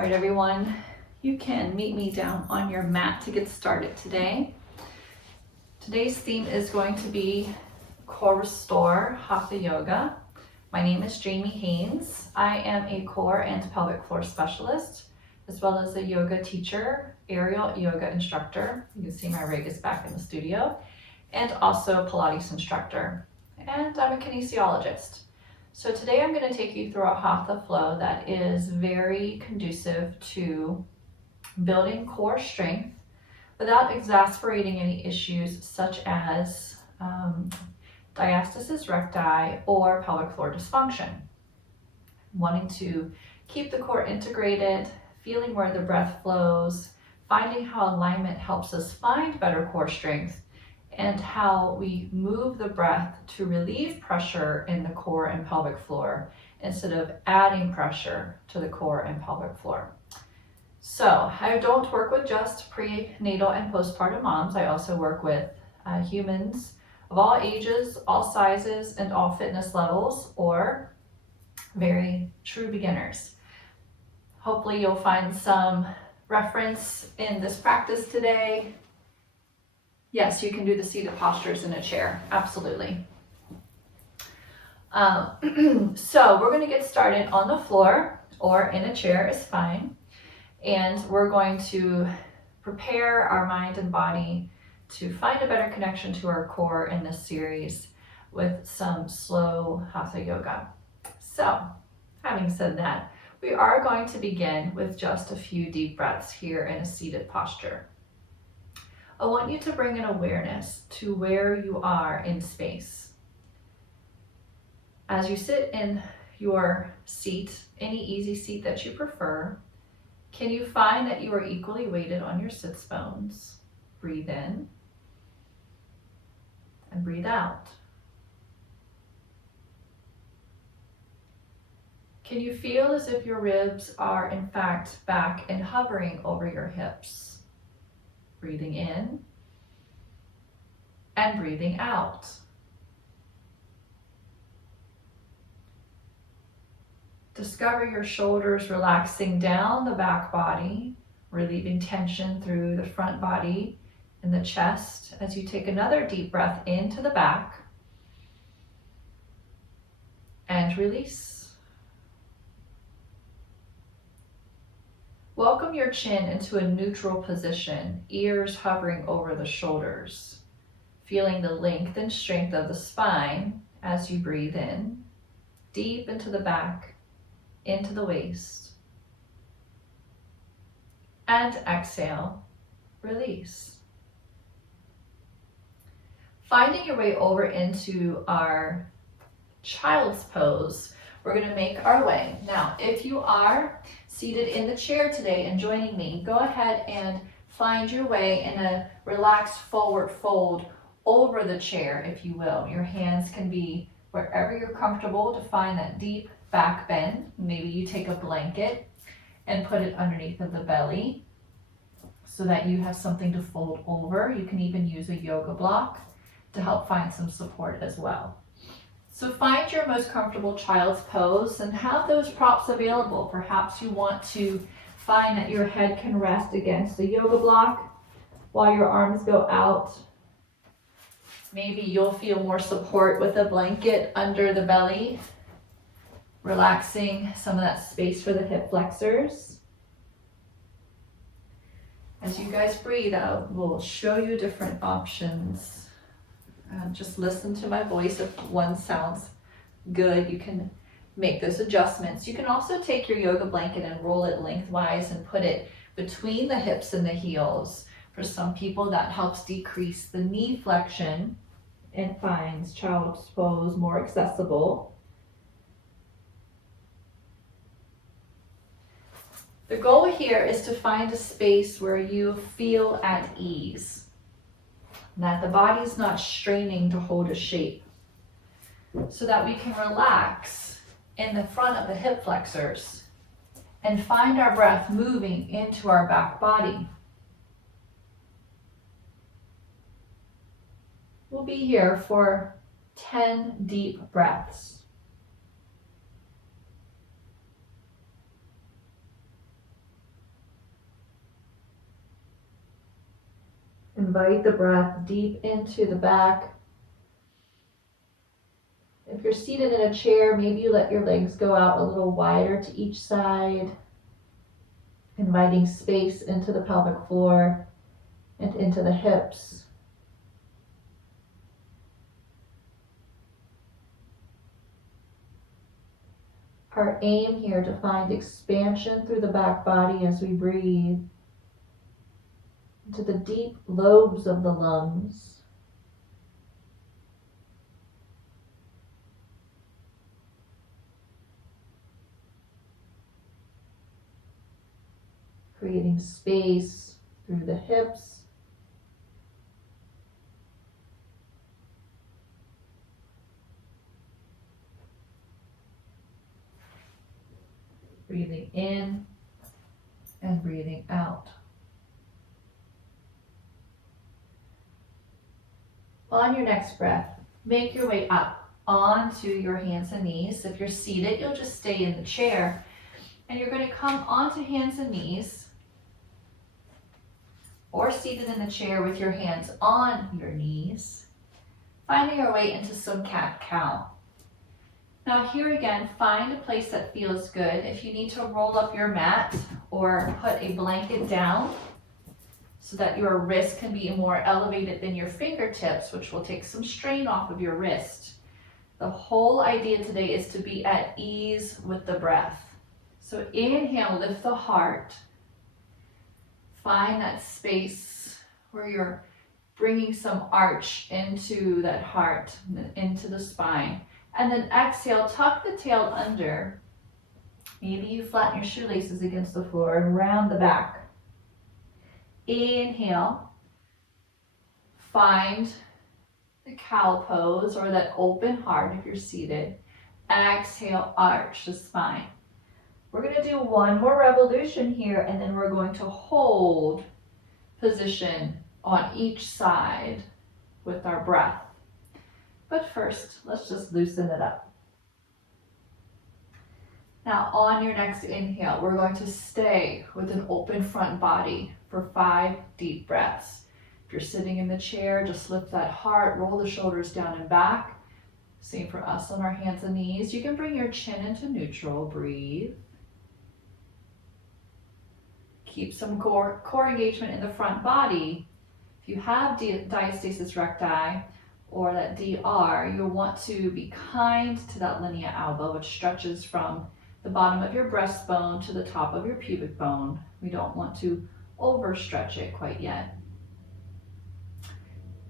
All right, everyone, you can meet me down on your mat to get started today. Today's theme is going to be Core Restore Hatha Yoga. My name is Jamie Haynes. I am a core and pelvic floor specialist, as well as a yoga teacher, aerial yoga instructor. You can see my rig is back in the studio, and also Pilates instructor. And I'm a kinesiologist. So today I'm going to take you through a Hatha flow that is very conducive to building core strength without exacerbating any issues such as diastasis recti or pelvic floor dysfunction. Wanting to keep the core integrated, feeling where the breath flows, finding how alignment helps us find better core strength, and how we move the breath to relieve pressure in the core and pelvic floor instead of adding pressure to the core and pelvic floor. So I don't work with just prenatal and postpartum moms. I also work with humans of all ages, all sizes, and all fitness levels, or very true beginners. Hopefully you'll find some reference in this practice today. Yes, you can do the seated postures in a chair, absolutely. So we're going to get started on the floor, or in a chair is fine. And we're going to prepare our mind and body to find a better connection to our core in this series with some slow Hatha Yoga. So, having said that, we are going to begin with just a few deep breaths here in a seated posture. I want you to bring an awareness to where you are in space. As you sit in your seat, any easy seat that you prefer, can you find that you are equally weighted on your sits bones? Breathe in and breathe out. Can you feel as if your ribs are in fact back and hovering over your hips? Breathing in and breathing out. Discover your shoulders relaxing down the back body, relieving tension through the front body and the chest as you take another deep breath into the back and release. Welcome your chin into a neutral position, ears hovering over the shoulders, feeling the length and strength of the spine as you breathe in, deep into the back, into the waist. And exhale, release. Finding your way over into our child's pose, we're going to make our way. Now, if you are seated in the chair today and joining me, go ahead and find your way in a relaxed forward fold over the chair, if you will. Your hands can be wherever you're comfortable to find that deep back bend. Maybe you take a blanket and put it underneath of the belly so that you have something to fold over. You can even use a yoga block to help find some support as well. So find your most comfortable child's pose and have those props available. Perhaps you want to find that your head can rest against the yoga block while your arms go out. Maybe you'll feel more support with a blanket under the belly, relaxing some of that space for the hip flexors. As you guys breathe out, we'll show you different options. Just listen to my voice. If one sounds good, you can make those adjustments. You can also take your yoga blanket and roll it lengthwise and put it between the hips and the heels. For some people, that helps decrease the knee flexion and finds child's pose more accessible. The goal here is to find a space where you feel at ease, that the body is not straining to hold a shape, so that we can relax in the front of the hip flexors and find our breath moving into our back body. We'll be here for 10 deep breaths. Invite the breath deep into the back. If you're seated in a chair, maybe you let your legs go out a little wider to each side, inviting space into the pelvic floor and into the hips. Our aim here to find expansion through the back body as we breathe into the deep lobes of the lungs. Creating space through the hips. Breathing in and breathing out. On your next breath, make your way up onto your hands and knees. If you're seated, you'll just stay in the chair. And you're going to come onto hands and knees, or seated in the chair with your hands on your knees, finding your way into some cat-cow. Now here again, find a place that feels good. If you need to roll up your mat or put a blanket down so that your wrist can be more elevated than your fingertips, which will take some strain off of your wrist. The whole idea today is to be at ease with the breath. So inhale, lift the heart. Find that space where you're bringing some arch into that heart, into the spine. And then exhale, tuck the tail under. Maybe you flatten your shoelaces against the floor and round the back. Inhale, find the cow pose or that open heart if you're seated. Exhale, arch the spine. We're going to do one more revolution here, and then we're going to hold position on each side with our breath. But first, let's just loosen it up. Now on your next inhale, we're going to stay with an open front body for 5 deep breaths. If you're sitting in the chair, just lift that heart, roll the shoulders down and back. Same for us on our hands and knees. You can bring your chin into neutral, breathe. Keep some core engagement in the front body. If you have diastasis recti or that DR, you'll want to be kind to that linea alba, which stretches from the bottom of your breastbone to the top of your pubic bone. We don't want to overstretch it quite yet.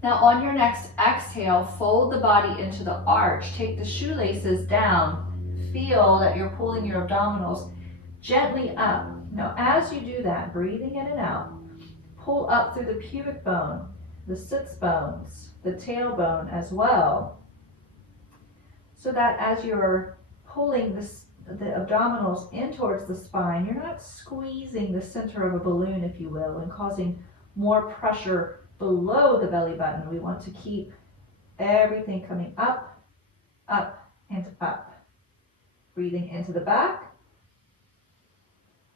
Now on your next exhale, fold the body into the arch. Take the shoelaces down. Feel that you're pulling your abdominals gently up. Now as you do that, breathing in and out, pull up through the pubic bone, the sits bones, the tailbone as well, so that as you're pulling the abdominals in towards the spine, you're not squeezing the center of a balloon, if you will, and causing more pressure below the belly button. We want to keep everything coming up, up, and up. Breathing into the back.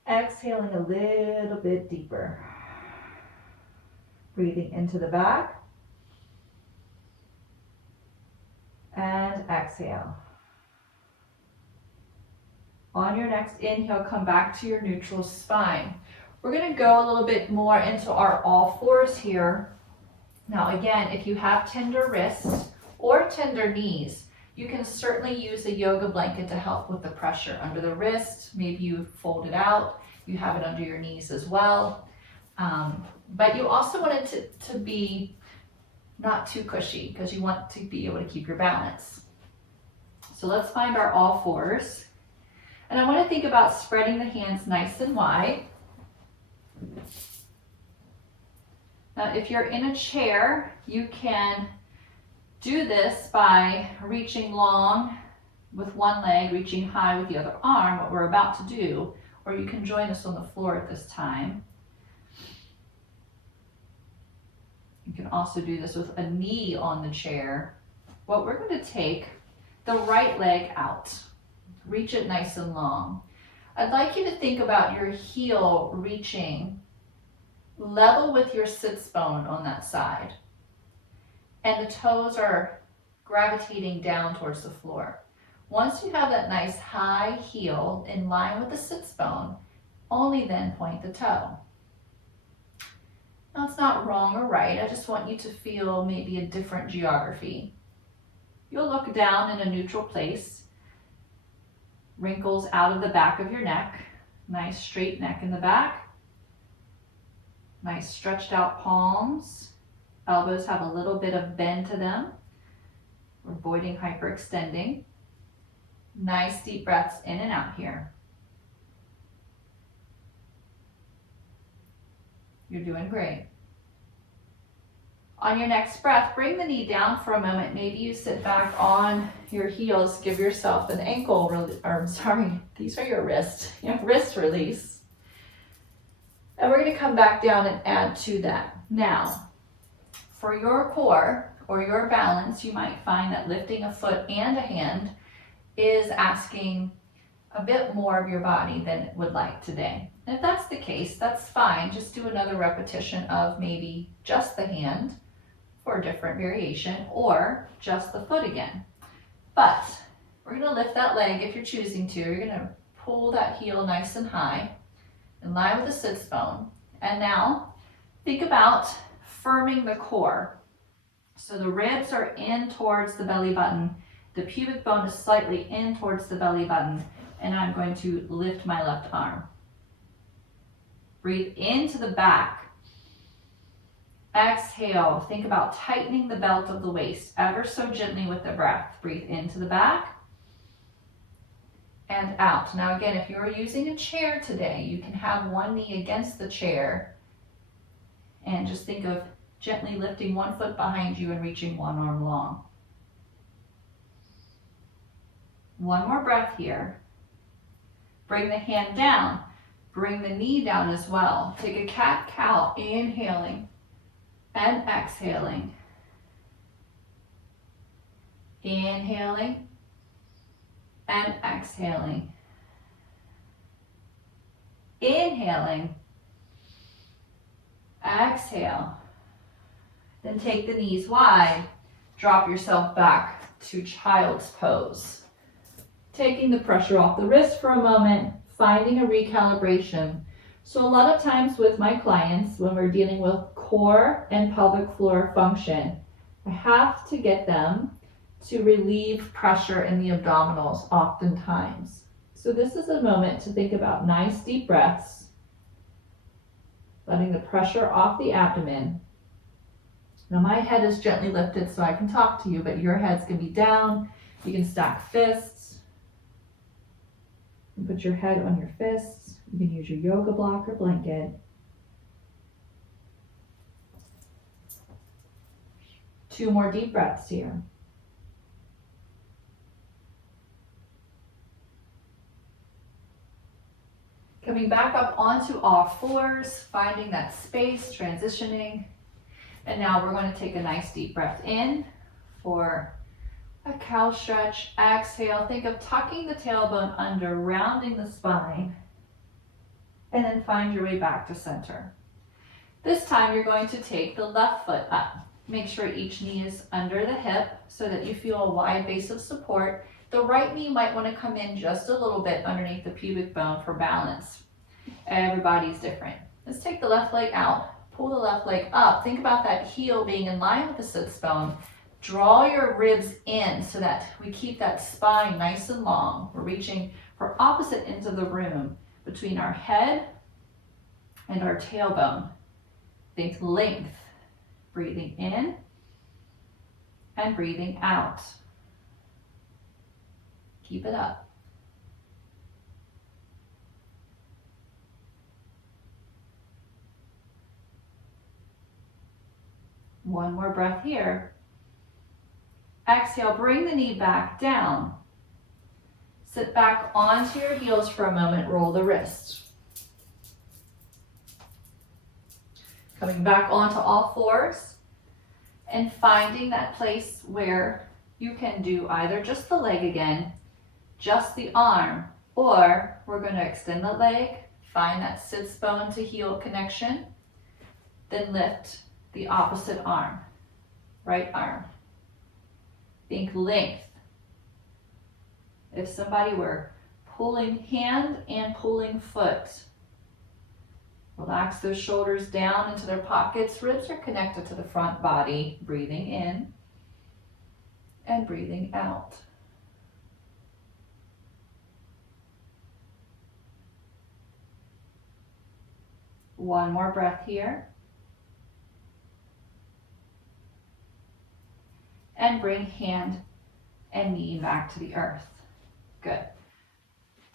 Exhaling a little bit deeper. Breathing into the back. And exhale. On your next inhale, come back to your neutral spine. We're going to go a little bit more into our all fours here. Now again, if you have tender wrists or tender knees, you can certainly use a yoga blanket to help with the pressure under the wrist. Maybe you fold it out, you have it under your knees as well. But you also want it to be not too cushy because you want to be able to keep your balance. So let's find our all fours. And I want to think about spreading the hands nice and wide. Now, if you're in a chair, you can do this by reaching long with one leg, reaching high with the other arm, what we're about to do, or you can join us on the floor at this time. You can also do this with a knee on the chair. What we're going to take the right leg out. Reach it nice and long. I'd like you to think about your heel reaching level with your sits bone on that side. And the toes are gravitating down towards the floor. Once you have that nice high heel in line with the sits bone, only then point the toe. Now it's not wrong or right, I just want you to feel maybe a different geography. You'll look down in a neutral place, wrinkles out of the back of your neck, nice straight neck in the back, nice stretched out palms, elbows have a little bit of bend to them, we're avoiding hyperextending. Nice deep breaths in and out here. You're doing great. On your next breath, bring the knee down for a moment. Maybe you sit back on your heels, give yourself an these are your wrists, wrist release. And we're gonna come back down and add to that. Now, for your core or your balance, you might find that lifting a foot and a hand is asking a bit more of your body than it would like today. And if that's the case, that's fine. Just do another repetition of maybe just the hand for a different variation, or just the foot again. But we're gonna lift that leg if you're choosing to. You're gonna pull that heel nice and high, in line with the sits bone. And now think about firming the core. So the ribs are in towards the belly button. The pubic bone is slightly in towards the belly button. And I'm going to lift my left arm. Breathe into the back. Exhale, think about tightening the belt of the waist ever so gently with the breath. Breathe into the back and out. Now again, if you're using a chair today, you can have one knee against the chair and just think of gently lifting one foot behind you and reaching one arm long. One more breath here. Bring the hand down. Bring the knee down as well. Take a cat-cow, inhaling and exhaling. Inhaling and exhaling. Inhaling. Exhale. Then take the knees wide. Drop yourself back to child's pose. Taking the pressure off the wrist for a moment, finding a recalibration. So a lot of times with my clients, when we're dealing with core and pelvic floor function, I have to get them to relieve pressure in the abdominals oftentimes. So this is a moment to think about nice deep breaths, letting the pressure off the abdomen. Now my head is gently lifted so I can talk to you, but your head's gonna be down. You can stack fists. You put your head on your fists. You can use your yoga block or blanket. Two more deep breaths here. Coming back up onto all fours, finding that space, transitioning. And now we're going to take a nice deep breath in for a cow stretch. Exhale, think of tucking the tailbone under, rounding the spine, and then find your way back to center. This time you're going to take the left foot up. Make sure each knee is under the hip so that you feel a wide base of support. The right knee might want to come in just a little bit underneath the pubic bone for balance. Everybody's different. Let's take the left leg out. Pull the left leg up. Think about that heel being in line with the sits bone. Draw your ribs in so that we keep that spine nice and long. We're reaching for opposite ends of the room between our head and our tailbone. Think length. Breathing in and breathing out. Keep it up. One more breath here. Exhale, bring the knee back down. Sit back onto your heels for a moment, roll the wrists. Coming back onto all fours and finding that place where you can do either just the leg again, just the arm, or we're going to extend the leg, find that sits bone to heel connection, Then lift the opposite arm, right arm. Think length. If somebody were pulling hand and pulling foot, relax those shoulders down into their pockets. Ribs are connected to the front body. Breathing in and breathing out. One more breath here. And bring hand and knee back to the earth. Good.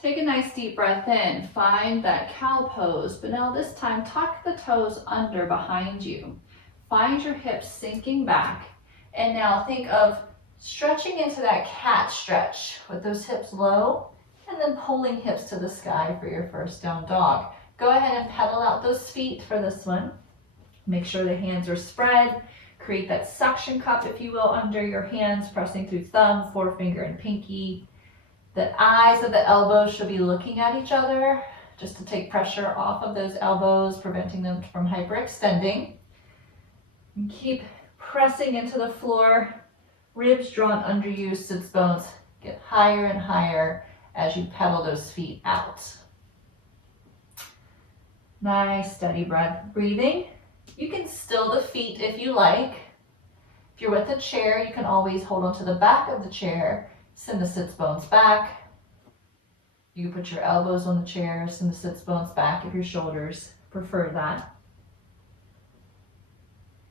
Take a nice deep breath in. Find that cow pose, but now this time tuck the toes under behind you. Find your hips sinking back. And now think of stretching into that cat stretch with those hips low and then pulling hips to the sky for your first down dog. Go ahead and pedal out those feet for this one. Make sure the hands are spread. Create that suction cup, if you will, under your hands, pressing through thumb, forefinger, and pinky. The eyes of the elbows should be looking at each other just to take pressure off of those elbows, preventing them from hyperextending. And keep pressing into the floor, ribs drawn under you, sits bones get higher and higher as you pedal those feet out. Nice, steady breath, breathing. You can still the feet if you like. If you're with a chair, you can always hold onto the back of the chair, send the sits bones back. You can put your elbows on the chair, send the sits bones back if your shoulders prefer that.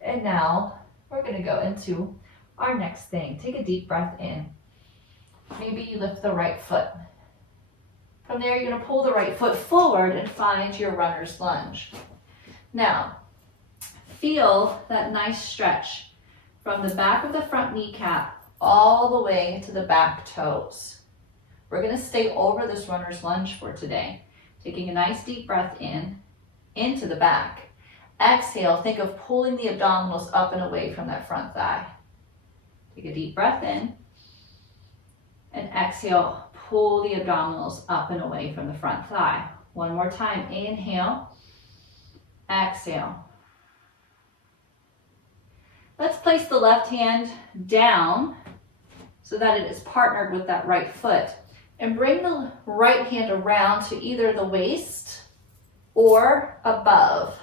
And now we're going to go into our next thing. Take a deep breath in. Maybe you lift the right foot. From there, you're going to pull the right foot forward and find your runner's lunge. Now, feel that nice stretch from the back of the front kneecap all the way to the back toes. We're going to stay over this runner's lunge for today. Taking a nice deep breath in, into the back. Exhale, think of pulling the abdominals up and away from that front thigh. Take a deep breath in, and exhale, pull the abdominals up and away from the front thigh. One more time, inhale, exhale. Let's place the left hand down so that it is partnered with that right foot. And bring the right hand around to either the waist or above.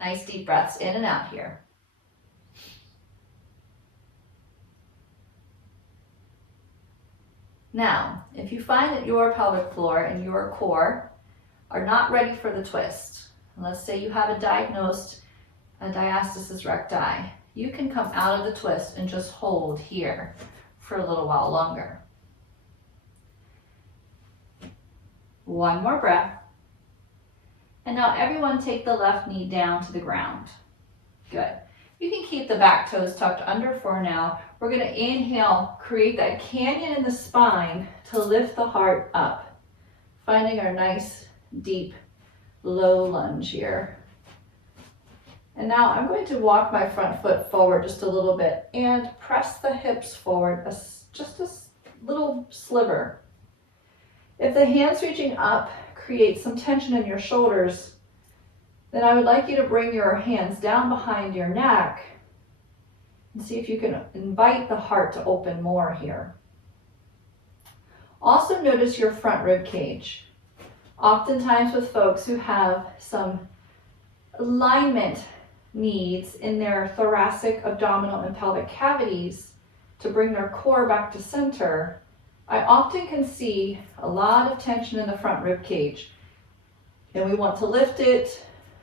Nice deep breaths in and out here. Now, if you find that your pelvic floor and your core are not ready for the twist, let's say you have a diagnosed diastasis recti, you can come out of the twist and just hold here for a little while longer. One more breath. And now everyone take the left knee down to the ground. Good. You can keep the back toes tucked under for now. We're going to inhale, create that canyon in the spine to lift the heart up. Finding our nice, deep, low lunge here. And now I'm going to walk my front foot forward just a little bit and press the hips forward, just a little sliver. If the hands reaching up create some tension in your shoulders, then I would like you to bring your hands down behind your neck and see if you can invite the heart to open more here. Also notice your front rib cage. Oftentimes with folks who have some alignment needs in their thoracic, abdominal, and pelvic cavities to bring their core back to center, I often can see a lot of tension in the front rib cage. And we want to lift it,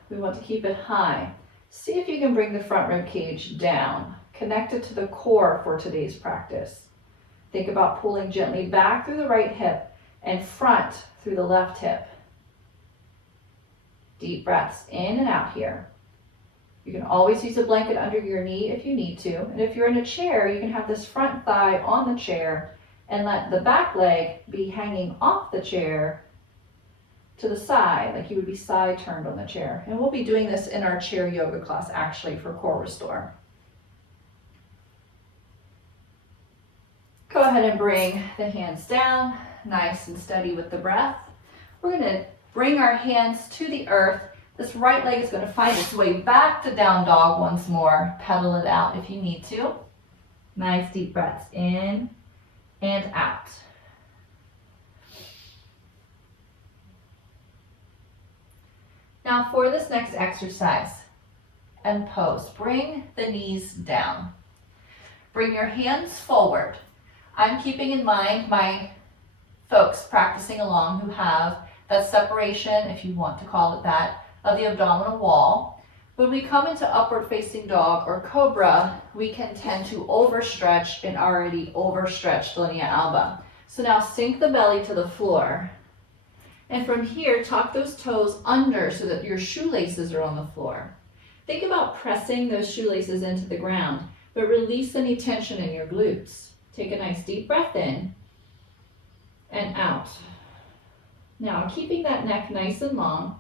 we want to keep it high. See if you can bring the front rib cage down, connect it to the core for today's practice. Think about pulling gently back through the right hip and front through the left hip. Deep breaths in and out here. You can always use a blanket under your knee if you need to. And if you're in a chair, you can have this front thigh on the chair and let the back leg be hanging off the chair to the side, like you would be side turned on the chair. And we'll be doing this in our chair yoga class actually for Core Restore. Go ahead and bring the hands down, nice and steady with the breath. We're going to bring our hands to the earth, This right leg is going to find its way back to down dog once more. Pedal it out if you need to. Nice deep breaths in and out. Now for this next exercise and pose, bring the knees down. Bring your hands forward. I'm keeping in mind my folks practicing along who have that separation, if you want to call it that, of the abdominal wall. When we come into upward facing dog or cobra, we can tend to overstretch an already overstretched linea alba. So now sink the belly to the floor. And from here, tuck those toes under so that your shoelaces are on the floor. Think about pressing those shoelaces into the ground, but release any tension in your glutes. Take a nice deep breath in and out. Now, keeping that neck nice and long,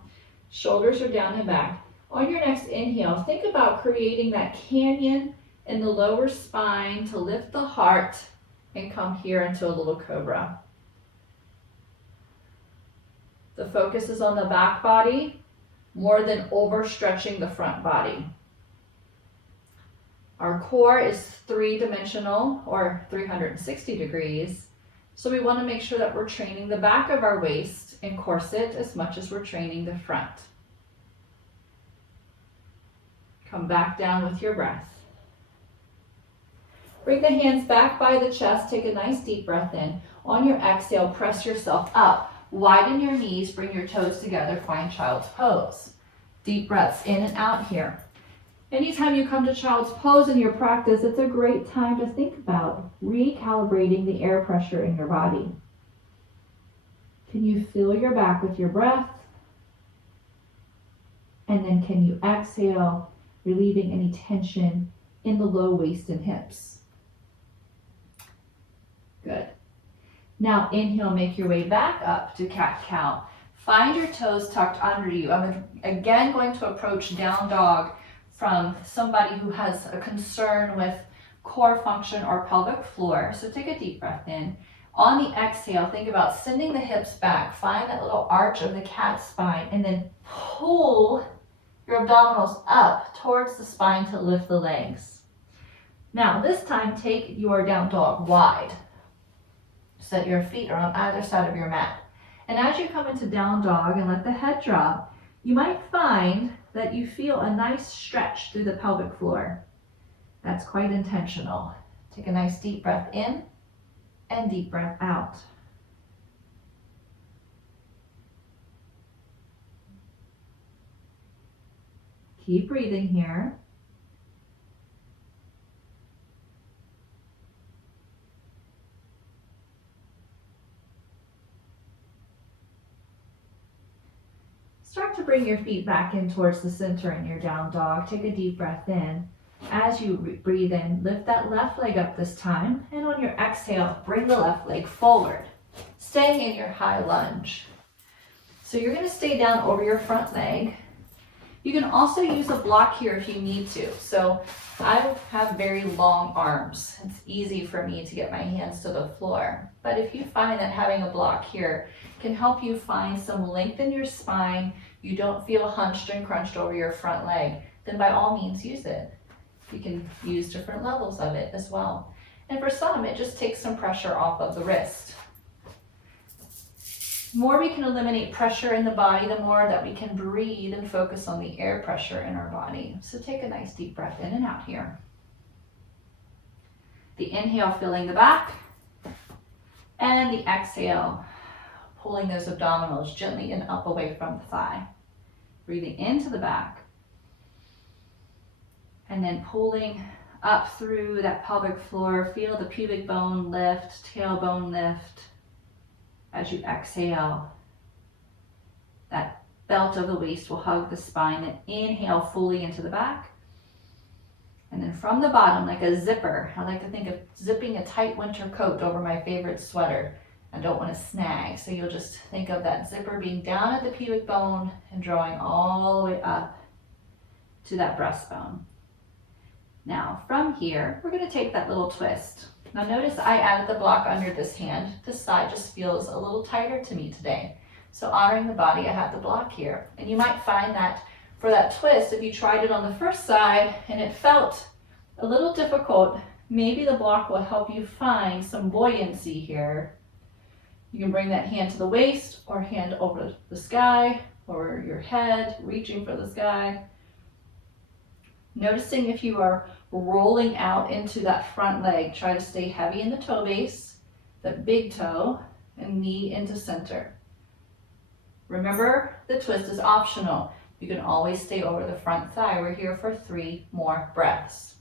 shoulders are down and back. On your next inhale, think about creating that canyon in the lower spine to lift the heart and come here into a little cobra. The focus is on the back body more than overstretching the front body. Our core is three-dimensional or 360 degrees, so we want to make sure that we're training the back of our waist and corset as much as we're training the front. Come back down with your breath. Bring the hands back by the chest, take a nice deep breath in. On your exhale, press yourself up. Widen your knees, bring your toes together, find child's pose. Deep breaths in and out here. Anytime you come to child's pose in your practice, it's a great time to think about recalibrating the air pressure in your body. Can you fill your back with your breath? And then can you exhale, relieving any tension in the low waist and hips? Good. Now inhale, make your way back up to cat-cow. Find your toes tucked under you. I'm again going to approach down dog from somebody who has a concern with core function or pelvic floor. So take a deep breath in. On the exhale, think about sending the hips back. Find that little arch of the cat spine and then pull your abdominals up towards the spine to lift the legs. Now this time, take your down dog wide so that your feet are on either side of your mat. And as you come into down dog and let the head drop, you might find that you feel a nice stretch through the pelvic floor. That's quite intentional. Take a nice deep breath in and deep breath out. Keep breathing here. Start to bring your feet back in towards the center in your down dog. Take a deep breath in. As you breathe in, lift that left leg up this time. And on your exhale, bring the left leg forward, staying in your high lunge. So you're going to stay down over your front leg. You can also use a block here if you need to. So I have very long arms. It's easy for me to get my hands to the floor. But if you find that having a block here can help you find some length in your spine, you don't feel hunched and crunched over your front leg, then by all means use it. You can use different levels of it as well. And for some, it just takes some pressure off of the wrist. The more we can eliminate pressure in the body, the more that we can breathe and focus on the air pressure in our body. So take a nice deep breath in and out here. The inhale, filling the back, and the exhale, pulling those abdominals gently in up away from the thigh. Breathing into the back, and then pulling up through that pelvic floor. Feel the pubic bone lift, tailbone lift. As you exhale, that belt of the waist will hug the spine. Then inhale fully into the back. And then from the bottom, like a zipper, I like to think of zipping a tight winter coat over my favorite sweater. I don't want to snag, so you'll just think of that zipper being down at the pubic bone and drawing all the way up to that breastbone. Now from here, we're going to take that little twist. Now notice I added the block under this hand. This side just feels a little tighter to me today. So honoring the body, I have the block here. And you might find that for that twist, if you tried it on the first side and it felt a little difficult, maybe the block will help you find some buoyancy here. You can bring that hand to the waist or hand over the sky or your head, reaching for the sky. Noticing if you are rolling out into that front leg, try to stay heavy in the toe base, the big toe, and knee into center. Remember, the twist is optional. You can always stay over the front thigh. We're here for 3 more breaths.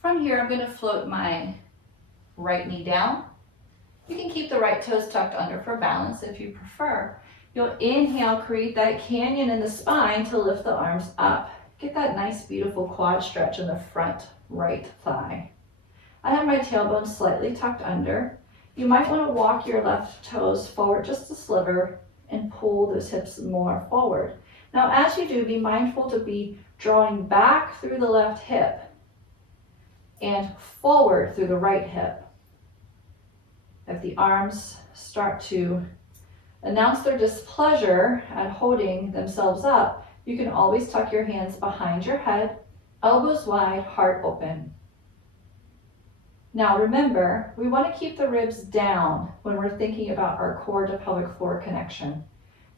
From here, I'm going to float my right knee down. You can keep the right toes tucked under for balance if you prefer. You'll inhale, create that canyon in the spine to lift the arms up. Get that nice, beautiful quad stretch in the front right thigh. I have my tailbone slightly tucked under. You might want to walk your left toes forward just a sliver and pull those hips more forward. Now, as you do, be mindful to be drawing back through the left hip and forward through the right hip. If the arms start to announce their displeasure at holding themselves up, you can always tuck your hands behind your head, elbows wide, heart open. Now remember, we want to keep the ribs down when we're thinking about our core to pelvic floor connection.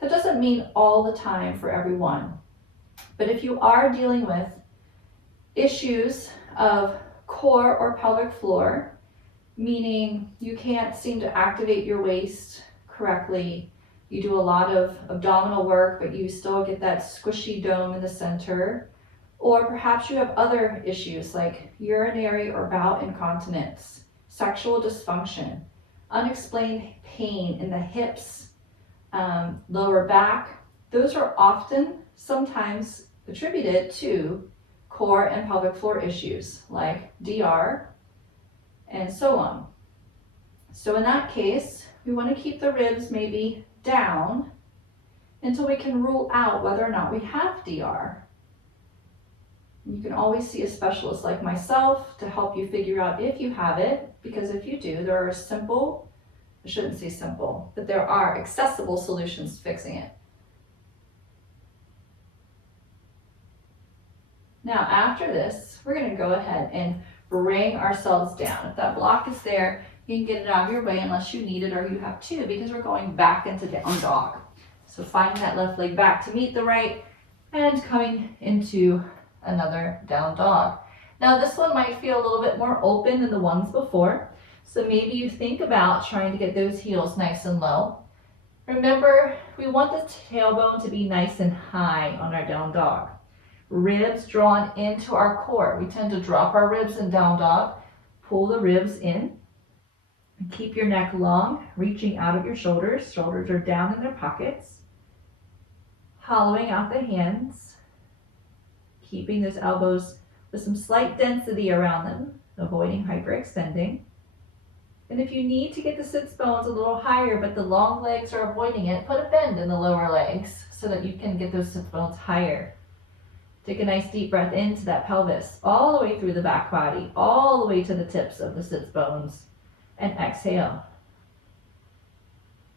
That doesn't mean all the time for everyone, but if you are dealing with issues of core or pelvic floor, meaning you can't seem to activate your waist correctly, you do a lot of abdominal work, but you still get that squishy dome in the center, or perhaps you have other issues like urinary or bowel incontinence, sexual dysfunction, unexplained pain in the hips, lower back, those are often sometimes attributed to core and pelvic floor issues like DR and so on. So in that case, we want to keep the ribs maybe down until we can rule out whether or not we have DR. You can always see a specialist like myself to help you figure out if you have it, because if you do, there are simple, I shouldn't say simple, but there are accessible solutions to fixing it. Now after this, we're going to go ahead and bring ourselves down. If that block is there, you can get it out of your way unless you need it or you have to, because we're going back into down dog. So finding that left leg back to meet the right and coming into another down dog. Now this one might feel a little bit more open than the ones before. So maybe you think about trying to get those heels nice and low. Remember, we want the tailbone to be nice and high on our down dog. Ribs drawn into our core. We tend to drop our ribs in down dog. Pull the ribs in. And keep your neck long, reaching out of your shoulders. Shoulders are down in their pockets. Hollowing out the hands. Keeping those elbows with some slight density around them, avoiding hyperextending. And if you need to get the sits bones a little higher, but the long legs are avoiding it, put a bend in the lower legs so that you can get those sits bones higher. Take a nice deep breath into that pelvis, all the way through the back body, all the way to the tips of the sits bones, and exhale.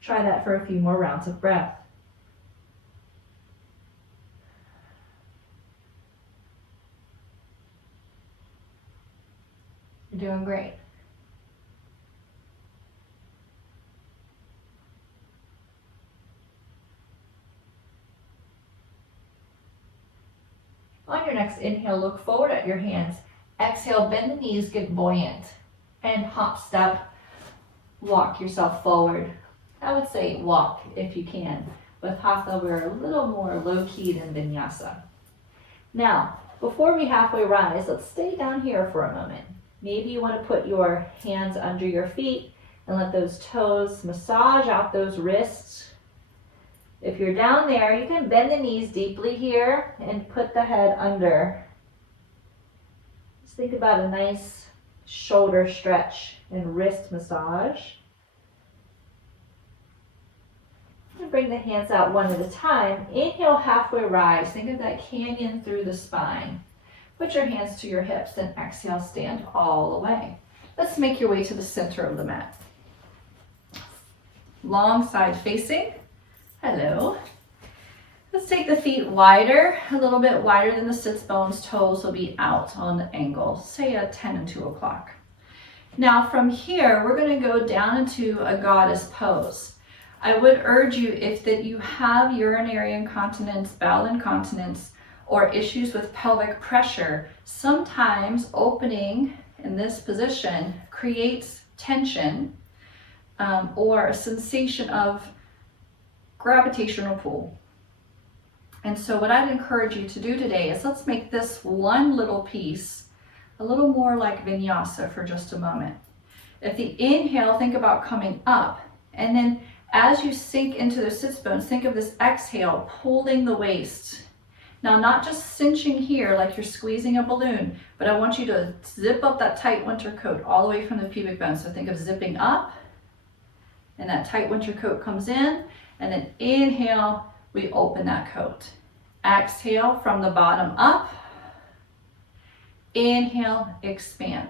Try that for a few more rounds of breath. You're doing great. On your next inhale, look forward at your hands. Exhale, bend the knees, get buoyant. And hop, step, walk yourself forward. I would say walk if you can. With Hatha, we're a little more low-key than Vinyasa. Now, before we halfway rise, let's stay down here for a moment. Maybe you want to put your hands under your feet and let those toes massage out those wrists. If you're down there, you can bend the knees deeply here and put the head under. Just think about a nice shoulder stretch and wrist massage. And bring the hands out one at a time. Inhale, halfway rise. Think of that canyon through the spine. Put your hands to your hips, then exhale, stand all the way. Let's make your way to the center of the mat. Long side facing. Hello. Let's take the feet wider, a little bit wider than the sits bones. Toes will be out on the angle, say a 10 and 2 o'clock. Now from here, we're going to go down into a goddess pose. I would urge you, if that you have urinary incontinence, bowel incontinence, or issues with pelvic pressure, sometimes opening in this position creates tension or a sensation of gravitational pull. And so what I'd encourage you to do today is let's make this one little piece a little more like vinyasa for just a moment. If the inhale, think about coming up, and then as you sink into the sits bones, think of this exhale, pulling the waist. Now, not just cinching here like you're squeezing a balloon, but I want you to zip up that tight winter coat all the way from the pubic bone. So think of zipping up, and that tight winter coat comes in, and then inhale, we open that coat. Exhale from the bottom up. Inhale, expand.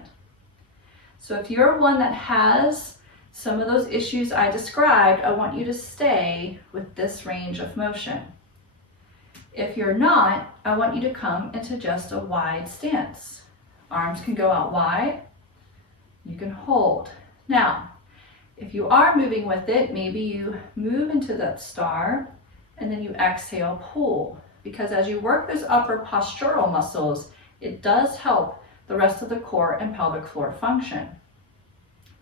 So if you're one that has some of those issues I described, I want you to stay with this range of motion. If you're not, I want you to come into just a wide stance. Arms can go out wide. You can hold. Now, if you are moving with it, maybe you move into that star and then you exhale, pull. Because as you work those upper postural muscles, it does help the rest of the core and pelvic floor function.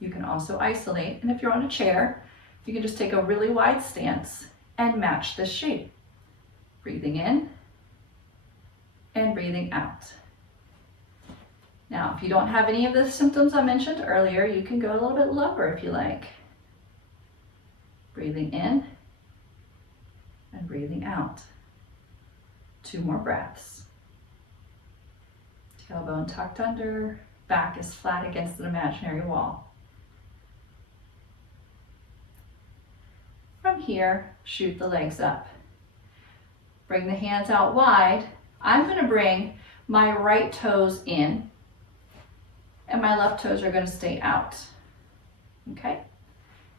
You can also isolate, and if you're on a chair, you can just take a really wide stance and match this shape. Breathing in and breathing out. Now, if you don't have any of the symptoms I mentioned earlier, you can go a little bit lower if you like. Breathing in and breathing out. 2 more breaths. Tailbone tucked under, back is flat against an imaginary wall. From here, shoot the legs up. Bring the hands out wide. I'm going to bring my right toes in, and my left toes are going to stay out. Okay?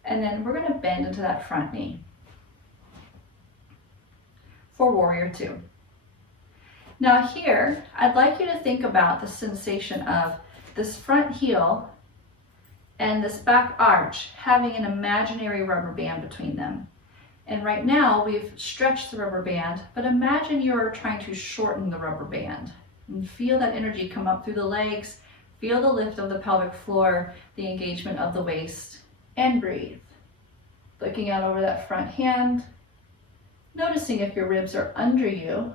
And then we're going to bend into that front knee for warrior 2. Now here, I'd like you to think about the sensation of this front heel and this back arch having an imaginary rubber band between them. And right now we've stretched the rubber band, but imagine you're trying to shorten the rubber band. And feel that energy come up through the legs, feel the lift of the pelvic floor, the engagement of the waist, and breathe. Looking out over that front hand, noticing if your ribs are under you,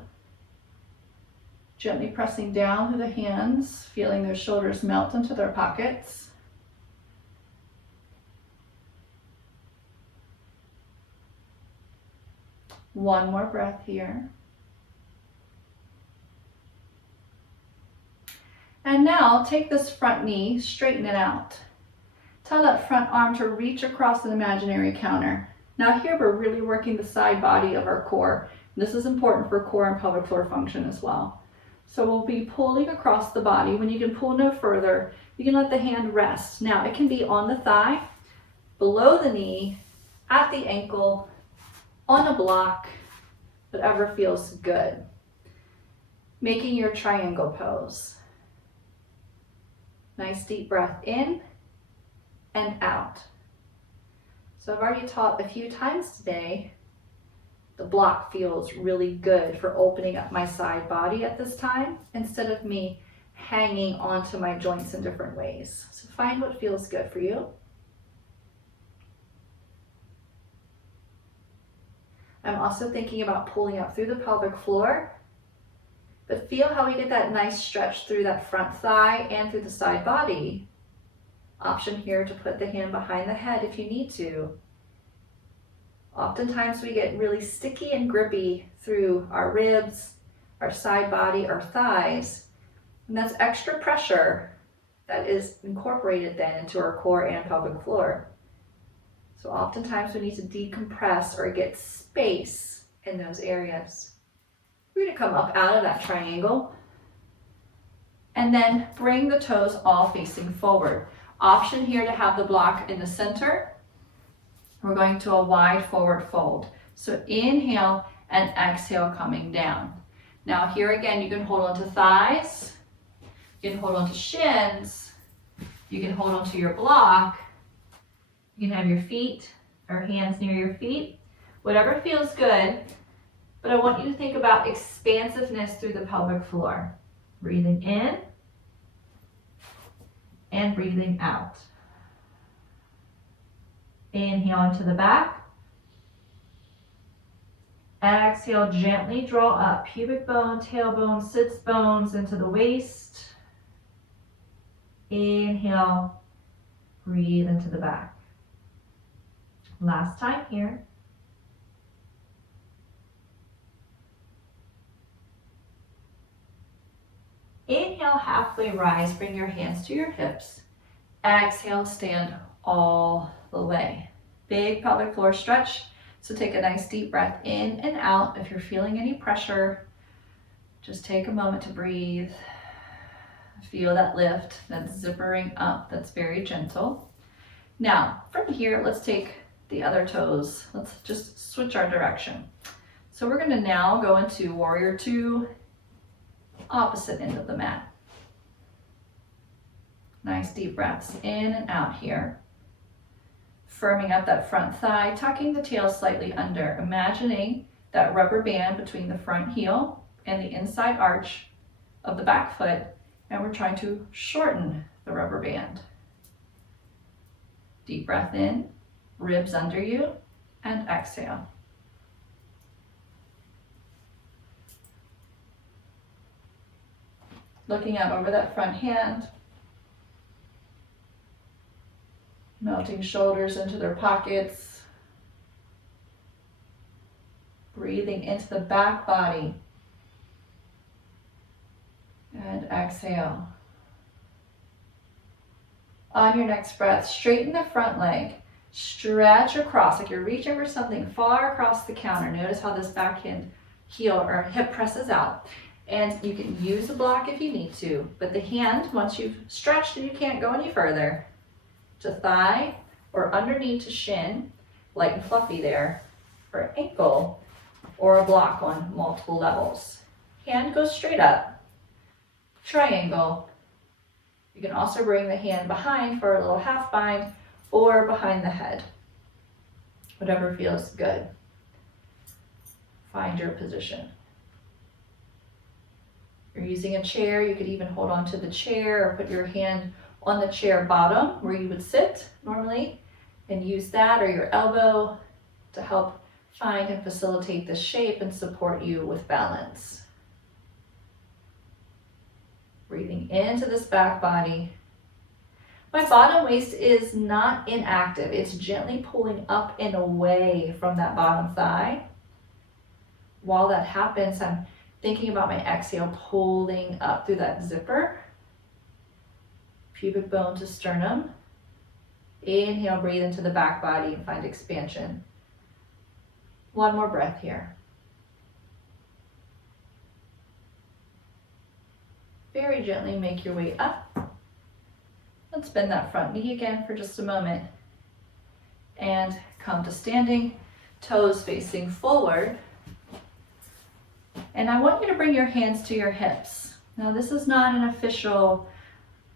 gently pressing down through the hands, feeling their shoulders melt into their pockets. One more breath here. And now take this front knee, straighten it out. Tell that front arm to reach across an imaginary counter. Now here we're really working the side body of our core. This is important for core and pelvic floor function as well. So we'll be pulling across the body. When you can pull no further, you can let the hand rest. Now it can be on the thigh, below the knee, at the ankle, on a block, whatever feels good. Making your triangle pose. Nice deep breath in and out. So I've already taught a few times today. The block feels really good for opening up my side body at this time instead of me hanging onto my joints in different ways. So find what feels good for you. I'm also thinking about pulling up through the pelvic floor, but feel how we get that nice stretch through that front thigh and through the side body. Option here to put the hand behind the head if you need to. Oftentimes we get really sticky and grippy through our ribs, our side body, our thighs, and that's extra pressure that is incorporated then into our core and pelvic floor. So oftentimes we need to decompress or get space in those areas. We're going to come up out of that triangle and then bring the toes all facing forward. Option here to have the block in the center. We're going to a wide forward fold. So inhale and exhale coming down. Now here again, you can hold on to thighs, you can hold on to shins, you can hold on to your block, you can have your feet or hands near your feet, whatever feels good. But I want you to think about expansiveness through the pelvic floor. Breathing in and breathing out. Inhale into the back. Exhale, gently draw up pubic bone, tailbone, sits bones into the waist. Inhale, breathe into the back. Last time here. Inhale, halfway rise, bring your hands to your hips. Exhale, stand all the way. Big pelvic floor stretch. So take a nice deep breath in and out. If you're feeling any pressure, just take a moment to breathe. Feel that lift, that zippering up, that's very gentle. Now, from here, let's take the other toes. Let's just switch our direction. So we're gonna now go into warrior two, opposite end of the mat. Nice deep breaths in and out here. Firming up that front thigh, tucking the tail slightly under, imagining that rubber band between the front heel and the inside arch of the back foot, and we're trying to shorten the rubber band. Deep breath in, ribs under you, and exhale. Looking out over that front hand, melting shoulders into their pockets, breathing into the back body, and exhale. On your next breath, straighten the front leg, stretch across like you're reaching for something far across the counter. Notice how this backhand heel or hip presses out. And you can use a block if you need to, but the hand, once you've stretched and you can't go any further, to thigh or underneath to shin, light and fluffy there, or ankle, or a block on multiple levels. Hand goes straight up, triangle. You can also bring the hand behind for a little half bind or behind the head, whatever feels good. Find your position. If you're using a chair, you could even hold on to the chair or put your hand on the chair bottom where you would sit normally and use that or your elbow to help find and facilitate the shape and support you with balance. Breathing into this back body. My bottom waist is not inactive. It's gently pulling up and away from that bottom thigh. While that happens, I'm thinking about my exhale pulling up through that zipper. Pubic bone to sternum. Inhale, breathe into the back body and find expansion. One more breath here. Very gently make your way up. Let's bend that front knee again for just a moment. And come to standing, toes facing forward. And I want you to bring your hands to your hips. Now this is not an official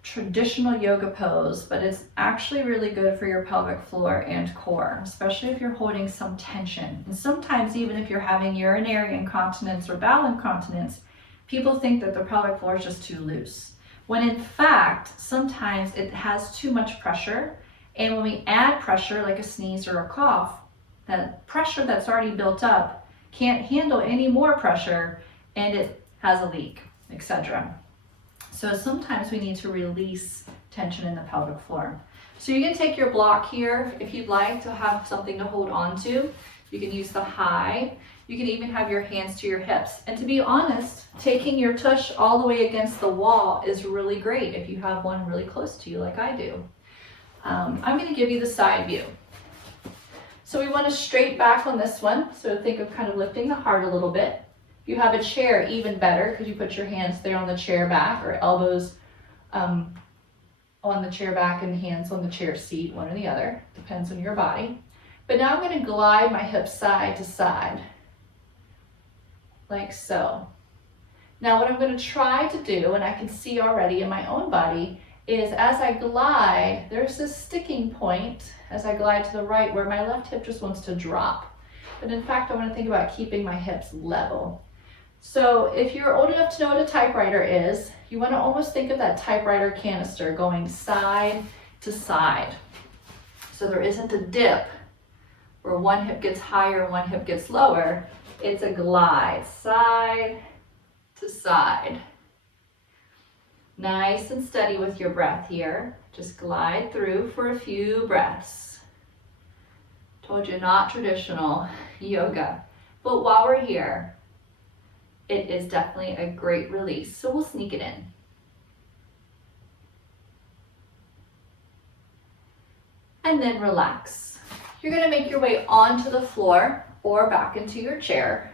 traditional yoga pose, but it's actually really good for your pelvic floor and core, especially if you're holding some tension. And sometimes even if you're having urinary incontinence or bowel incontinence, people think that the pelvic floor is just too loose. When in fact, sometimes it has too much pressure. And when we add pressure, like a sneeze or a cough, that pressure that's already built up can't handle any more pressure and it has a leak, etc. So sometimes we need to release tension in the pelvic floor. So you can take your block here if you'd like to have something to hold on to. You can use the high. You can even have your hands to your hips. And to be honest, taking your tush all the way against the wall is really great if you have one really close to you like I do. I'm going to give you the side view. So we want to straight back on this one. So think of kind of lifting the heart a little bit. If you have a chair, even better, because you put your hands there on the chair back, or elbows on the chair back and hands on the chair seat, one or the other, depends on your body. But now I'm going to glide my hips side to side, like so. Now what I'm going to try to do, and I can see already in my own body, is as I glide, there's this sticking point as I glide to the right where my left hip just wants to drop. But in fact, I want to think about keeping my hips level. So if you're old enough to know what a typewriter is, you want to almost think of that typewriter canister going side to side. So there isn't a dip where one hip gets higher and one hip gets lower. It's a glide, side to side. Nice and steady with your breath here. Just glide through for a few breaths. Told you, not traditional yoga. But while we're here, it is definitely a great release. So we'll sneak it in. And then relax. You're going to make your way onto the floor or back into your chair.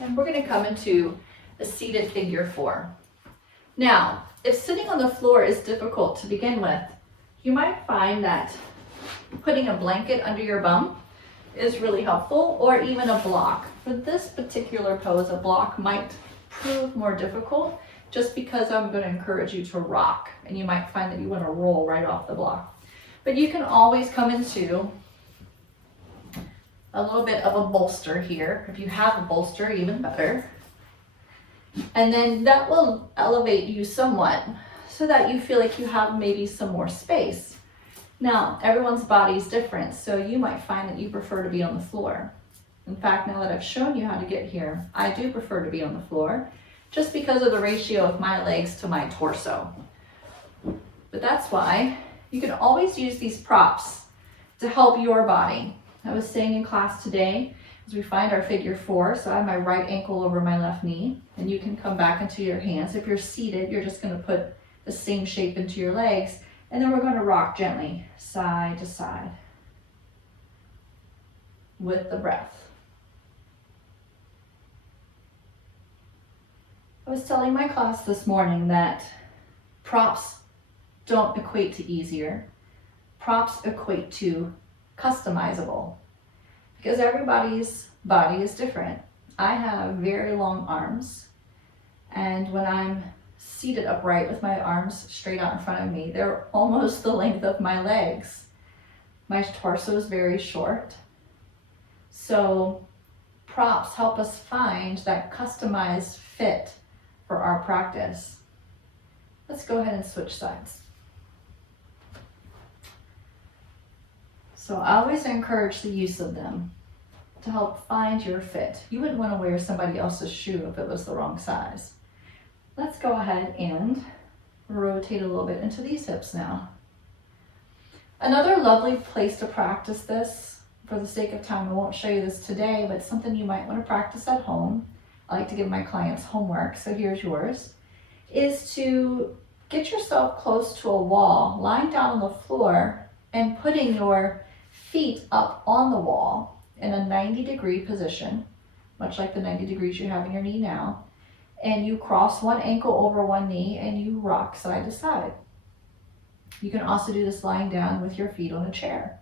And we're going to come into a seated figure 4. Now, if sitting on the floor is difficult to begin with, you might find that putting a blanket under your bum is really helpful, or even a block. For this particular pose, a block might prove more difficult just because I'm going to encourage you to rock, and you might find that you want to roll right off the block. But you can always come into a little bit of a bolster here. If you have a bolster, even better. And then that will elevate you somewhat so that you feel like you have maybe some more space. Now, everyone's body is different, so you might find that you prefer to be on the floor. In fact, now that I've shown you how to get here, I do prefer to be on the floor just because of the ratio of my legs to my torso. But that's why you can always use these props to help your body. I was saying in class today, as we find our figure 4, so I have my right ankle over my left knee, and you can come back into your hands. If you're seated, you're just going to put the same shape into your legs, and then we're going to rock gently, side to side, with the breath. I was telling my class this morning that props don't equate to easier. Props equate to customizable. Because everybody's body is different. I have very long arms, and when I'm seated upright with my arms straight out in front of me, they're almost the length of my legs. My torso is very short. So props help us find that customized fit for our practice. Let's go ahead and switch sides. So I always encourage the use of them to help find your fit. You wouldn't want to wear somebody else's shoe if it was the wrong size. Let's go ahead and rotate a little bit into these hips now. Another lovely place to practice this, for the sake of time, I won't show you this today, but something you might want to practice at home. I like to give my clients homework, so here's yours, is to get yourself close to a wall, lying down on the floor and putting your feet up on the wall in a 90-degree position, much like the 90 degrees you have in your knee now. And you cross one ankle over one knee and you rock side to side. You can also do this lying down with your feet on a chair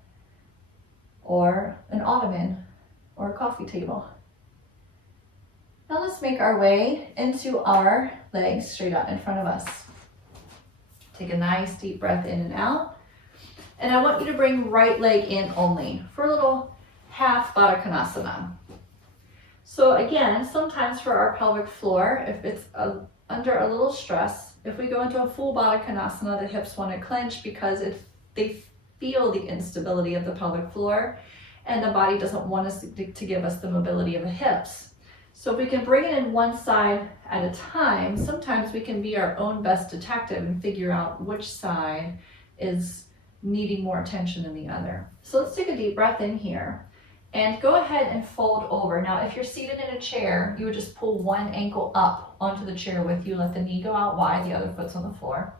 or an ottoman or a coffee table. Now let's make our way into our legs straight out in front of us. Take a nice deep breath in and out. And I want you to bring right leg in only for a little half Baddha Konasana. So again, sometimes for our pelvic floor, if it's under a little stress, if we go into a full Baddha Konasana, the hips want to clench because they feel the instability of the pelvic floor, and the body doesn't want us to give us the mobility of the hips. So if we can bring it in one side at a time, sometimes we can be our own best detective and figure out which side is needing more attention than the other. So let's take a deep breath in here and go ahead and fold over. Now, if you're seated in a chair, you would just pull one ankle up onto the chair with you, let the knee go out wide, the other foot's on the floor.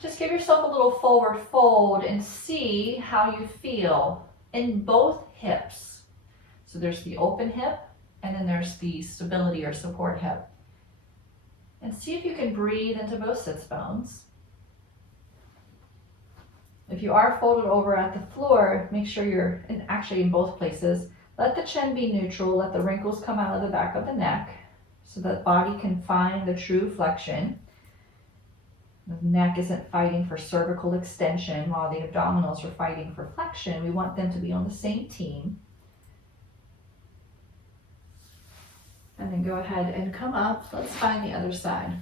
Just give yourself a little forward fold and see how you feel in both hips. So there's the open hip, and then there's the stability or support hip. And see if you can breathe into both sits bones. If you are folded over at the floor, make sure you're actually in both places. Let the chin be neutral, let the wrinkles come out of the back of the neck so that body can find the true flexion. The neck isn't fighting for cervical extension while the abdominals are fighting for flexion. We want them to be on the same team. And then go ahead and come up. Let's find the other side.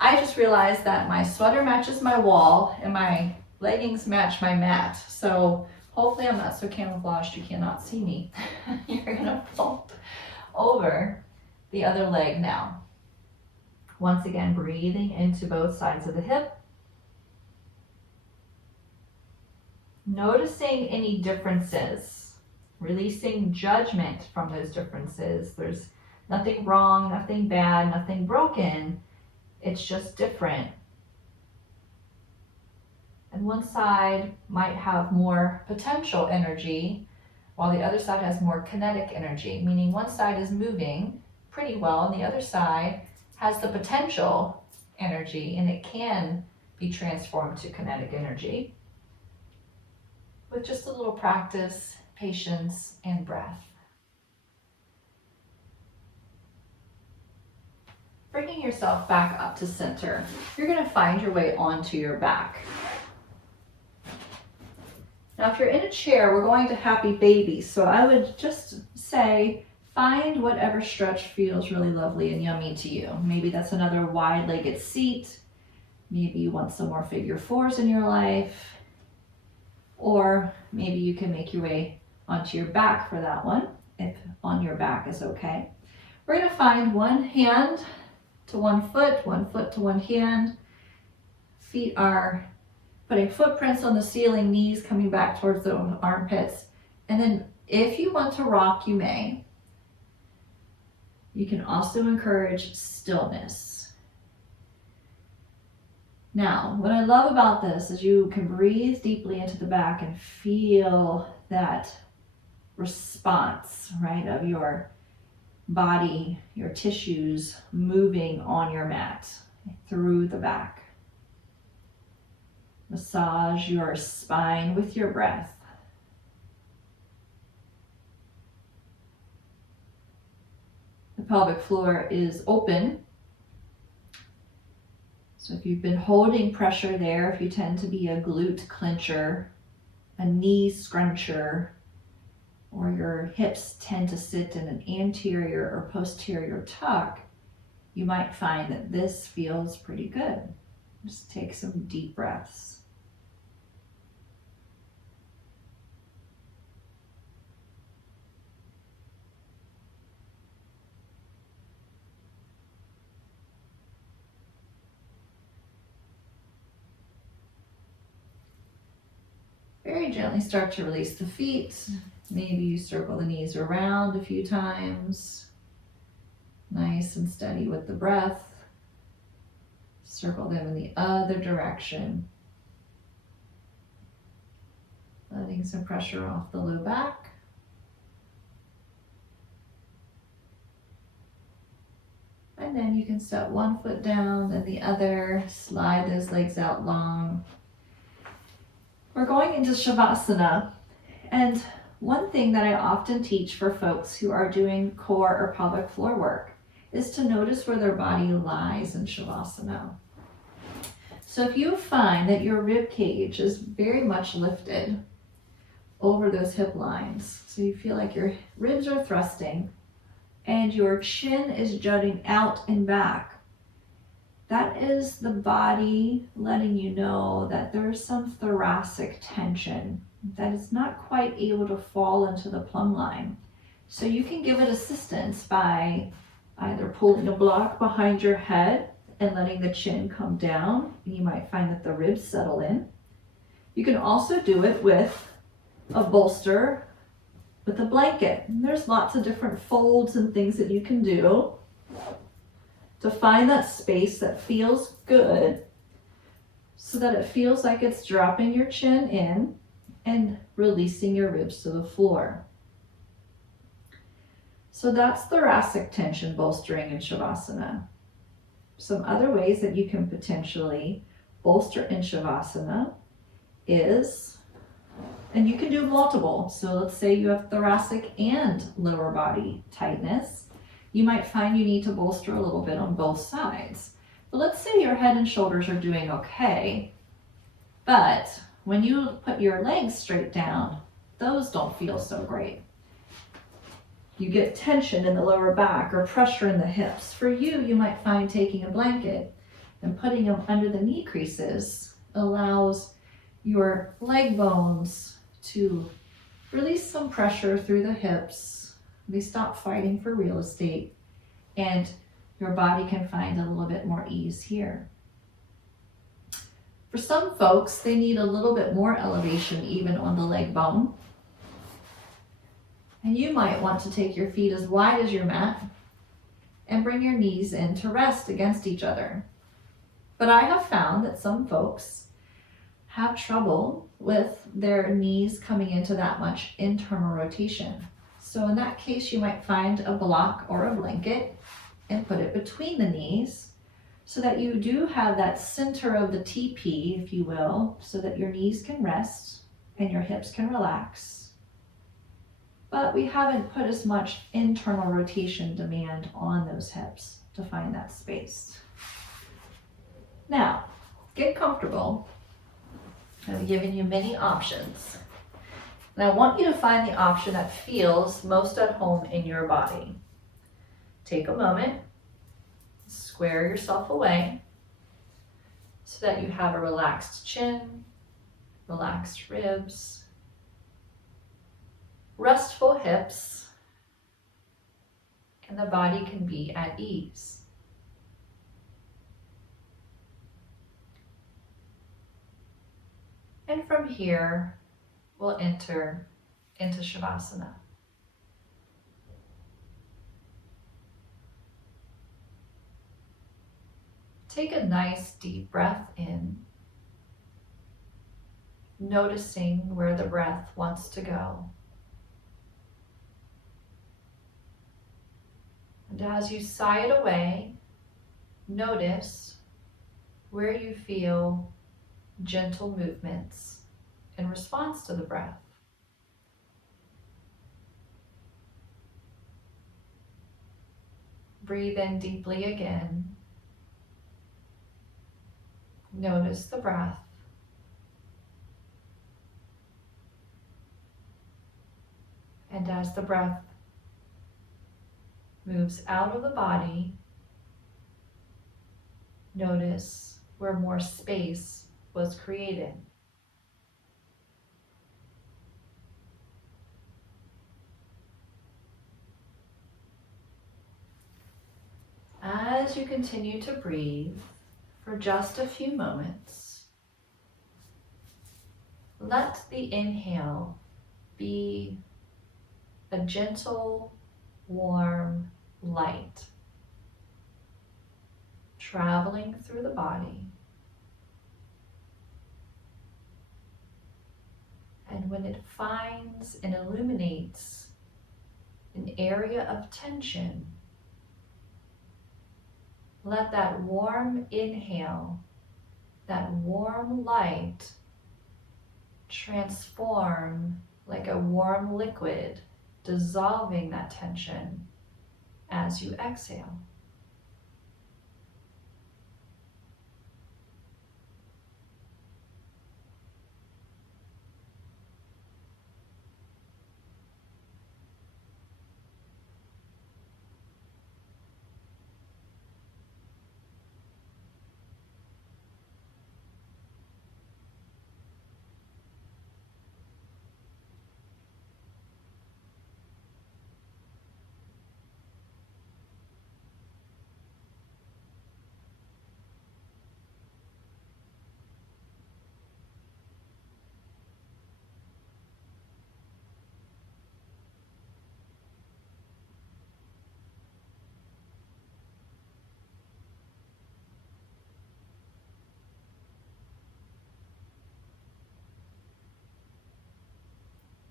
I just realized that my sweater matches my wall and my leggings match my mat. So hopefully I'm not so camouflaged you cannot see me. You're gonna fold over the other leg now. Once again, breathing into both sides of the hip. Noticing any differences, releasing judgment from those differences. There's nothing wrong, nothing bad, nothing broken. It's just different. And one side might have more potential energy while the other side has more kinetic energy, meaning one side is moving pretty well and the other side has the potential energy and it can be transformed to kinetic energy with just a little practice, patience, and breath. Bringing yourself back up to center, you're going to find your way onto your back. Now, if you're in a chair, we're going to happy baby. So I would just say, find whatever stretch feels really lovely and yummy to you. Maybe that's another wide-legged seat. Maybe you want some more figure fours in your life. Or maybe you can make your way onto your back for that one, if on your back is okay. We're going to find one hand to one foot to one hand. Feet are putting footprints on the ceiling, knees coming back towards the armpits. And then if you want to rock, you may. You can also encourage stillness. Now, what I love about this is you can breathe deeply into the back and feel that response, right, of your body, your tissues moving on your mat through the back. Massage your spine with your breath. The pelvic floor is open. So if you've been holding pressure there, if you tend to be a glute clencher, a knee scruncher, or your hips tend to sit in an anterior or posterior tuck, you might find that this feels pretty good. Just take some deep breaths. Very gently start to release the feet. Maybe you circle the knees around a few times. Nice and steady with the breath. Circle them in the other direction. Letting some pressure off the low back. And then you can set one foot down, then the other. Slide those legs out long. We're going into Shavasana, and one thing that I often teach for folks who are doing core or pelvic floor work is to notice where their body lies in Shavasana. So if you find that your rib cage is very much lifted over those hip lines, so you feel like your ribs are thrusting and your chin is jutting out and back, that is the body letting you know that there's some thoracic tension that is not quite able to fall into the plumb line. So you can give it assistance by either pulling a block behind your head and letting the chin come down. You might find that the ribs settle in. You can also do it with a bolster, with a blanket. And there's lots of different folds and things that you can do to find that space that feels good so that it feels like it's dropping your chin in and releasing your ribs to the floor. So that's thoracic tension bolstering in Shavasana. Some other ways that you can potentially bolster in Shavasana is, and you can do multiple. So let's say you have thoracic and lower body tightness. You might find you need to bolster a little bit on both sides. But let's say your head and shoulders are doing okay, but when you put your legs straight down, those don't feel so great. You get tension in the lower back or pressure in the hips. For you, you might find taking a blanket and putting them under the knee creases allows your leg bones to release some pressure through the hips. They stop fighting for real estate, and your body can find a little bit more ease here. For some folks, they need a little bit more elevation even on the leg bone. And you might want to take your feet as wide as your mat and bring your knees in to rest against each other. But I have found that some folks have trouble with their knees coming into that much internal rotation. So in that case, you might find a block or a blanket and put it between the knees so that you do have that center of the TP, if you will, so that your knees can rest and your hips can relax. But we haven't put as much internal rotation demand on those hips to find that space. Now, get comfortable. I've given you many options. And I want you to find the option that feels most at home in your body. Take a moment, square yourself away so that you have a relaxed chin, relaxed ribs, restful hips, and the body can be at ease. And from here, we'll enter into Shavasana. Take a nice deep breath in, noticing where the breath wants to go. And as you sigh it away, notice where you feel gentle movements in response to the breath. Breathe in deeply again. Notice the breath. And as the breath moves out of the body, notice where more space was created. As you continue to breathe for just a few moments, let the inhale be a gentle, warm light traveling through the body. And when it finds and illuminates an area of tension, let that warm inhale, that warm light, transform like a warm liquid, dissolving that tension as you exhale.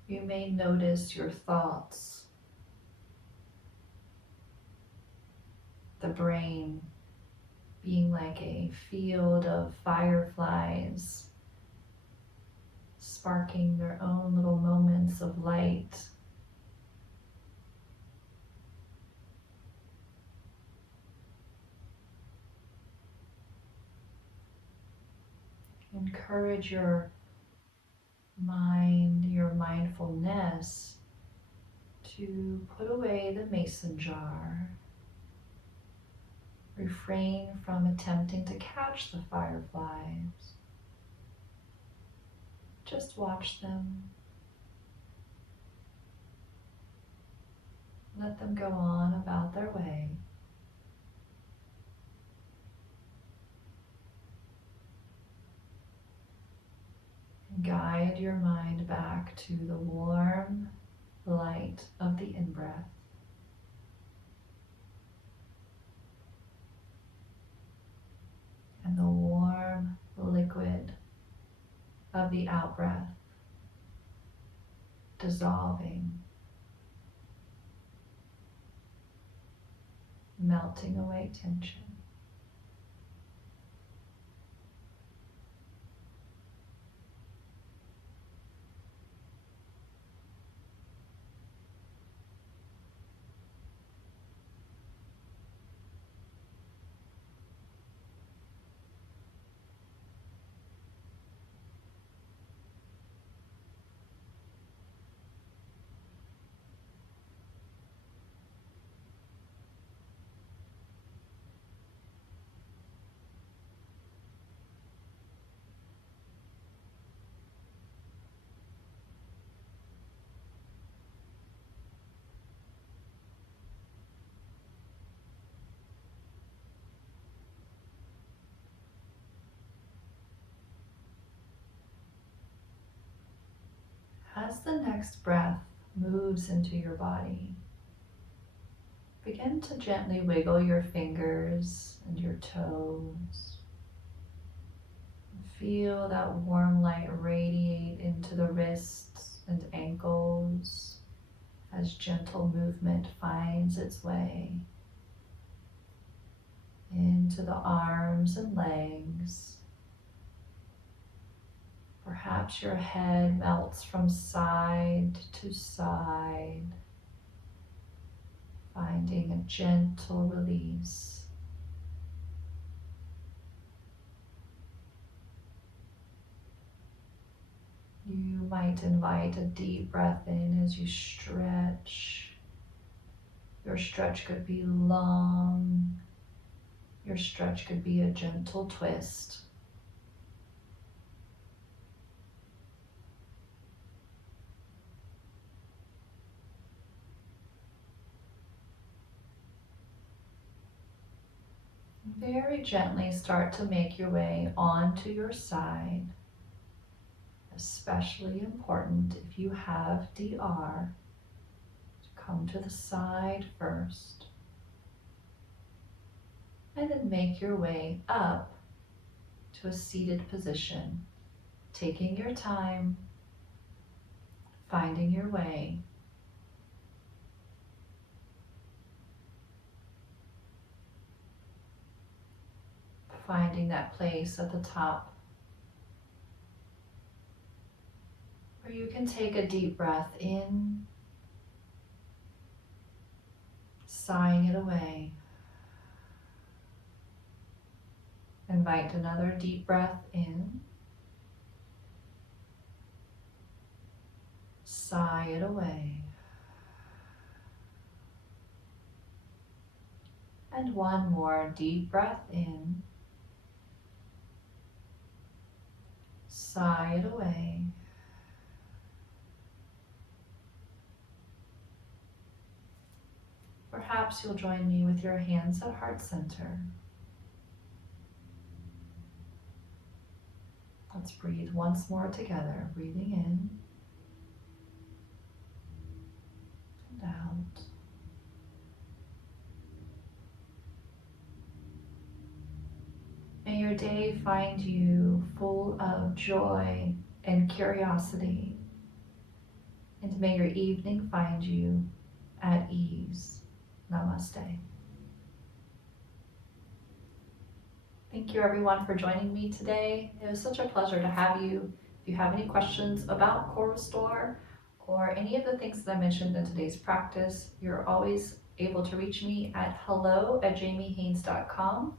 You may notice your thoughts, the brain being like a field of fireflies, sparking their own little moments of light. Encourage your mind, your mindfulness, to put away the mason jar. Refrain from attempting to catch the fireflies. Just watch them. Let them go on about their way. And guide your mind back to the warm light of the in-breath. And the warm liquid of the out-breath, dissolving, melting away tension. As the next breath moves into your body, begin to gently wiggle your fingers and your toes. Feel that warm light radiate into the wrists and ankles as gentle movement finds its way into the arms and legs. Perhaps your head melts from side to side, finding a gentle release. You might invite a deep breath in as you stretch. Your stretch could be long. Your stretch could be a gentle twist. Very gently start to make your way onto your side. Especially important if you have DR, to come to the side first. And then make your way up to a seated position, taking your time, finding your way. Finding that place at the top where you can take a deep breath in, sighing it away. Invite another deep breath in, sigh it away. And one more deep breath in, sigh it away. Perhaps you'll join me with your hands at heart center. Let's breathe once more together, breathing in and out. May your day find you full of joy and curiosity and may your evening find you at ease. Namaste. Thank you everyone for joining me today. It was such a pleasure to have you. If you have any questions about Core Restore or any of the things that I mentioned in today's practice, you're always able to reach me at hello@jamiehaynes.com.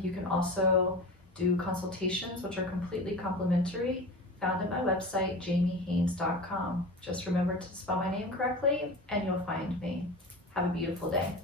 You can also do consultations, which are completely complimentary, found at my website, jamiehaynes.com. Just remember to spell my name correctly and you'll find me. Have a beautiful day.